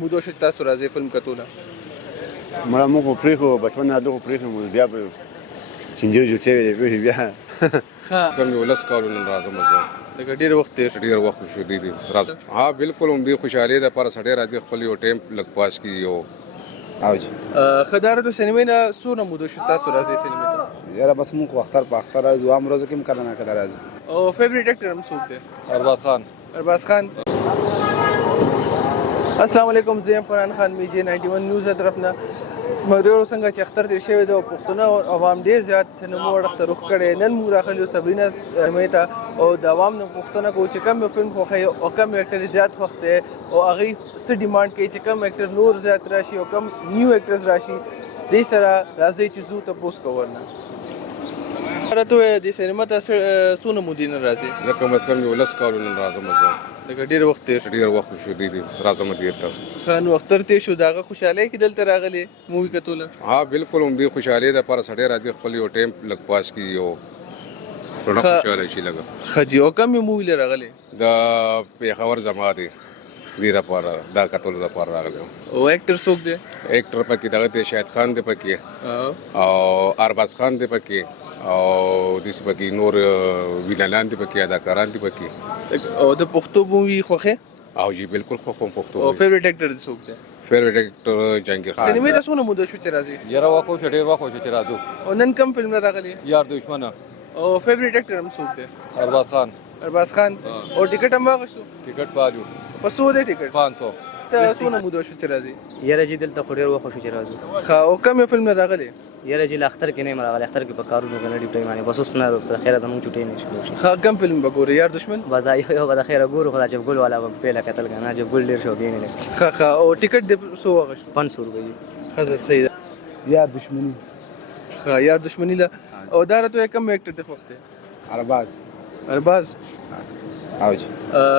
مودو شو تاسو راځي فلم کتونه؟ مړه موږ خو پرېښو بچپن نه دغه پرېښو مو بیا به چنجوجو شوی دی بیا ښه سر مې ولس کالو نن راځم زه لکه ډېر وخت تېر شو. ډېر وخت شو دی راځم ها بالکل هم دې خوشحالۍ دپاره سړی راځي خپل یو ټایم لږ پاس کړي یو ښه دا راته سینمې نه څونه مودو شو تاسو راځئ سینمې ته؟ یاره بس موږ خو اختر په اختر راځو عام ورځو کې هم کله نه کله راځو. او فیوریټ اکټر هم څوک دی؟ ارباز خان ارباز خان. السلام علیکم، زه یم فرحان خان میجی 91 نیوز له طرف نه. مګر څنګه چې اختر تېر شوی دی او پښتانه عوام ډېر زیات سینما وړخ ته رخ کړی. نن موږ راغلي یو سبرینا سینمې ته او د عوام نه پوښتنه کوو چې کوم فلم خوښوي او کوم اکټر زیات خوښ دی او هغوی څه ډیمانډ کوي چې کوم اکټر نور زیات راشي او کوم نیو اکټرز راشي. دې سره راځئ چې زو تپوس کوو ورنه. راته ووایه دې سینما ته څونه مودې نه راځې؟ زه کم از کم یو لس کالو نن راځم زه لکه ډېر وخت تېر شو. ډېر وخت شو دی راځم دې ته. ښه نو اختر تېر شو د هغه خوشحالۍ کې دلته راغلې مووي کتوله؟ ها بالکل هم دې خوشحالۍ دپاره سړی راځي خپل یو ټایم لږ پاس کړي یو زړه خوشحاله شي لږ. ښه جي او کوم مووي له راغلې؟ د پېښور زما دی دې دپاره دا کتلو دپاره راغلی یم. او اکټر څوک دی؟ اکټر پکې دغه دی شاهد خان دی پکې او ارباز خان دی پکې او داسې پکې نور وینالان دي پکې اداکاران دي پکې. او د پښتو مووي خوښې؟ او جی بالکل خوښوم پښتو. او فیوریټ اکټر دې څوک دی؟ فیوریټ اکټر جهانګیر خان. سینمې ته څونه موده شو چې راځې؟ یاره وخت چې ډېر وخت چې راځو. او نن کوم فلم له راغلی؟ یار دښمنه. او فیوریټ اکټر هم څوک دی؟ ارباز خان. ارباز خان. او ټیکټ هم واخیستو؟ ټیکټ پالو په څو دی ټیکټ؟ 500. ته څونه موده شو چې راځې؟ یاره چې دلته خو ډېر وخت شو چې راځو. ښه او کوم فلم له راغلی؟ یاره چې له اختر کې نه یم راغلی، اختر کې په کارونو کې نه ډیوټۍ باندې بس اوس نه په خیره زموږ چوټۍ نه شروع شي. ښه کوم فلم به ګورې؟ یار دشمن؟ بس دا یو به د خیره ګورو خو دا جبګل والا به پهله کتل که نه جبګل ډېر شوقین دی. ښه او ټیکټ دې څو واخیستو؟ 500 روپۍ. ښه زه صحیح ده. یار دشمنی. ښه یار دشمنی له. او دا راته وایه کوم اکټر دې خوښ دی؟ ارباز. ارباز. او جی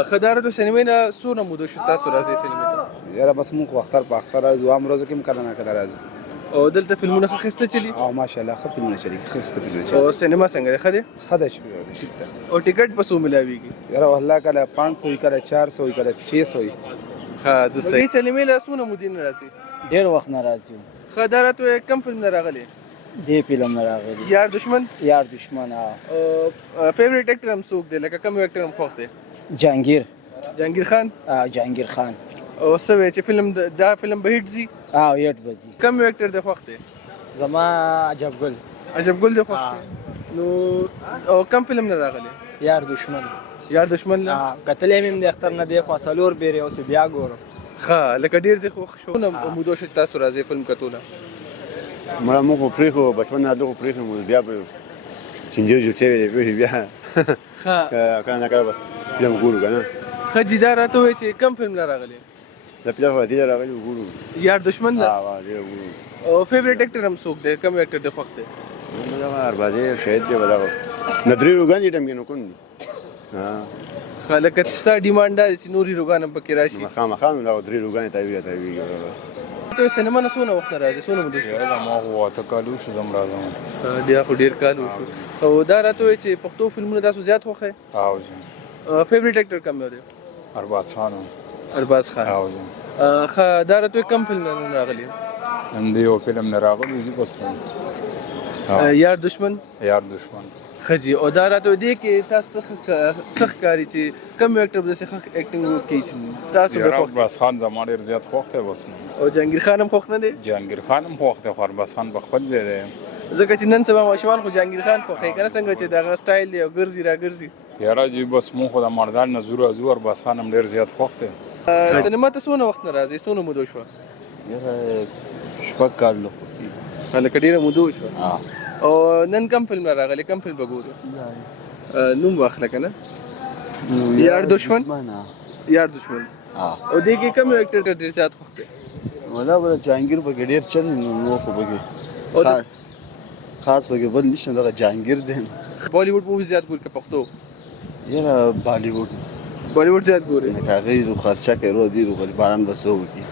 ښه دا راته سینمې نه څونه موده شو تاسو راځئ سینمې ته؟ یاره بس موږ خو اختر په اختر راځو عام ورځو کې هم کله نه کله راځو. او دلته فلمونه ښه ښایسته چلي؟ او ماشاءالله ښه فلمونه چلېږي، ښه ښایسته فلمونه چلېږي. او سینما څنګه دی؟ ښه دی؟ ښه ده شکر ټیک ده. او ټیکټ په څو ملاویږي؟ یاره والله کله 500 وي کله 400 وي کله 600 وي. ښه زه صحیح. سینمې له څونه مودې نه راځي؟ ډېر وخت نه راځو. ښه دا راته وایه کوم فلم نه راغلی؟ دې فلم نه راغلی یار دشمن. یار دشمن. او فیوریټ اکټر هم څوک دی؟ لکه کوم اکټر هم خوښ دی؟ جهانګیر. جهانګیر خان. جهانګیر خان. او څه وایي چې فلم دا فلم به هیټ ځي؟ هیټ به ځي. کوم اکټر دی خوښ دی؟ زما جبګل. عجب ګل دی خوښ دی. نو او کوم فلم نه راغلی؟ یار دشمن. یار دشمن له. کتلې مې د اختر نه دی خو څلور بیرې اوس بیا ګورم. ښه لکه ډېر زه خوښ شو. موده شو تاسو راځئ فلم کتوله؟ مړه موږ خو پرېښو بچپن نه دغه پرېښو مو بیا به چنجوجو شوی دی بیا ښه کله نه کله به فلم ګورو که نه. ښه جي دا راته وایي چې کوم فلم له راغلی؟ د فلم خو دې راغلي ګورو. یار دشمن له. ډېر ګورو. او فیوریټ اکټر هم څوک دی؟ کوم اکټر دی خوښ دی؟ دغه اربازي شهید دی به دغه ندرې روګان دي ټیم کې نو کوم دي. ښه لکه ستا ډیمانډ دا دی چې نور هیروګان هم پکې راشي؟ خامخا نو دغه درې روګانې تاویږي. ته سینما نه څونه وخت نه راځې؟ څونه موده شو؟ ما خو اته کالو شو زم راځم. بیا خو ډېر کال وشو. او دا راته وایي چې پښتو فلمونه تاسو زیات خوښوئ؟ او جی فیوریټ اکټر کوم دی؟ ارباز خان. ارباز خان. او جی ښه دا راته وایي کوم فلم نه راغلی؟ هم دې یو فلم نه راغلی دی بس. یار دشمن. یار دشمن. ښه جي او دا راته دی کې تاسو ته ښه ښکاري چې کوم اکټر به داسې ښه اکټینګ وکړي چې تاسو به خوښ؟ ارباز خان زما ډېر زیات خوښ دی بس. او جهانګیر خان هم خوښ نه دی؟ جهانګیر خان هم خوښ دی خو ارباز خان په خپل ځای دی. ځکه چې نن سبا ماشومان خو جهانګیر خان خوښوي که نه څنګه چې دغه سټایل دی او ګرځي را ګرځي. یاره جی بس مونږ خو د مردان نه زو ارباز خان هم ډېر زیات خوښ دی. سینما ته څونه وخت نه راځئ؟ څونه موده شوه؟ یاره شپږ کال لکه ډېره موده شوه. او نن کوم فلم را راغلی؟ کوم فلم به ګورو؟ نوم واخله که نه؟ یار دشمن. یار دشمن. او دې کې کوم اکټر ډېر زیات خوښ دی؟ ولا به جهانګیر پکې ډېر چل نو خو پکې خاص پکې بل نشته دغه جهانګیر دی. بالیوډ مووي زیات ګوري که پښتو؟ یاره بالیوډ. بالیوډ زیات ګوري؟ هغې رو خرچه کوي رو دي رو غریبانان به څه وکړي.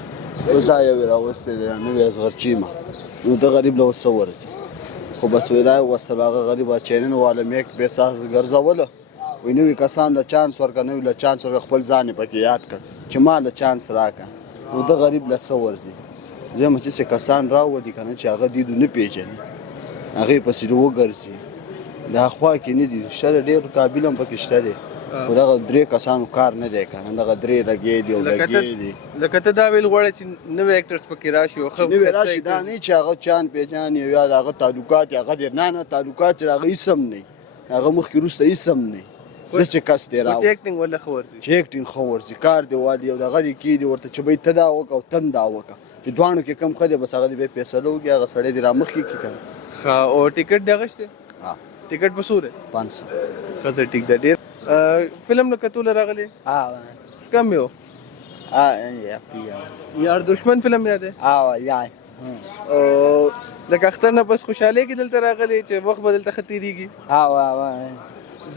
اوس دا یو راوستی دی نوی اصغرچي ما نو د غریب له اوس څه ورسي خو بس ویلا وصل هغه غریب چینن والا میک پیسه ګرځوله وی نوی کسان له چانس ورکړه نوی له چانس ورکړه خپل ځان یې پکې یاد کړ چې ما له چانس راکړه نو د غریب له څه ورځي زما چې څه کسان راولي که نه چې هغه دي نه پېژني هغې پسې وګرځي دا خوا کې نه دي شته ډېر قابل هم پکې شته دی خو دغه 3 کسانو کار نه دی که نه دغه 3 لګې دي او لګې دي لکه ته دا ویل غواړې چې نوی اکټرز پکې راشي او ښه نوی راشي دا نه چې هغه چاند پېژني یا د هغه تعلقات یا هغه ډېر نه تعلقات چې هغه هېڅ هم نه هغه مخکې وروسته هېڅ هم نه داسې کس دی چې اکټینګ ولا ښه ورځي چې اکټینګ ښه ورځي کار دی والي او دغه دې کېدي ورته چې بهی ته دا وکړه او ته هم دا وکړه چې دواړو کې کم ښه دی بس هغه دې بیا فیصله وکړي هغه سړی دې را مخکې کړي که نه ښه او ټیکټ دغه شته ها ټیکټ په څو دی 500 ښه زه ټیک ده ډېر فلم نه کتوله راغلی کم یو یار دشمن فلم یاد دی او لکه اختر نه بس خوشحالۍ کې دلته راغلی چې وخت به دلته ښه تېرېږي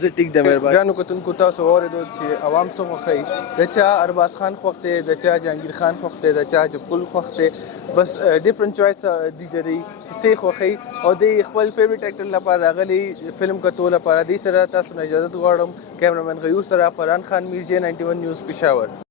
زه ټیک ده ګرانو کتونکو تاسو واورېدو چې عوام څه خوښوي د چا ارباز خان خوښ دی د چا جهانګیر خان خوښ دی د چا چپکل خوښ دی بس ډفرنٹ چوایس دي لري چې څه یې خوښوي او د خپل فیوریټ اکټر لپاره راغلی فلم کتو لپاره دې سره تاسو نه اجازت غواړم کیمرامین غیور سره فرحان خان میرجی 91 نیوز پېښور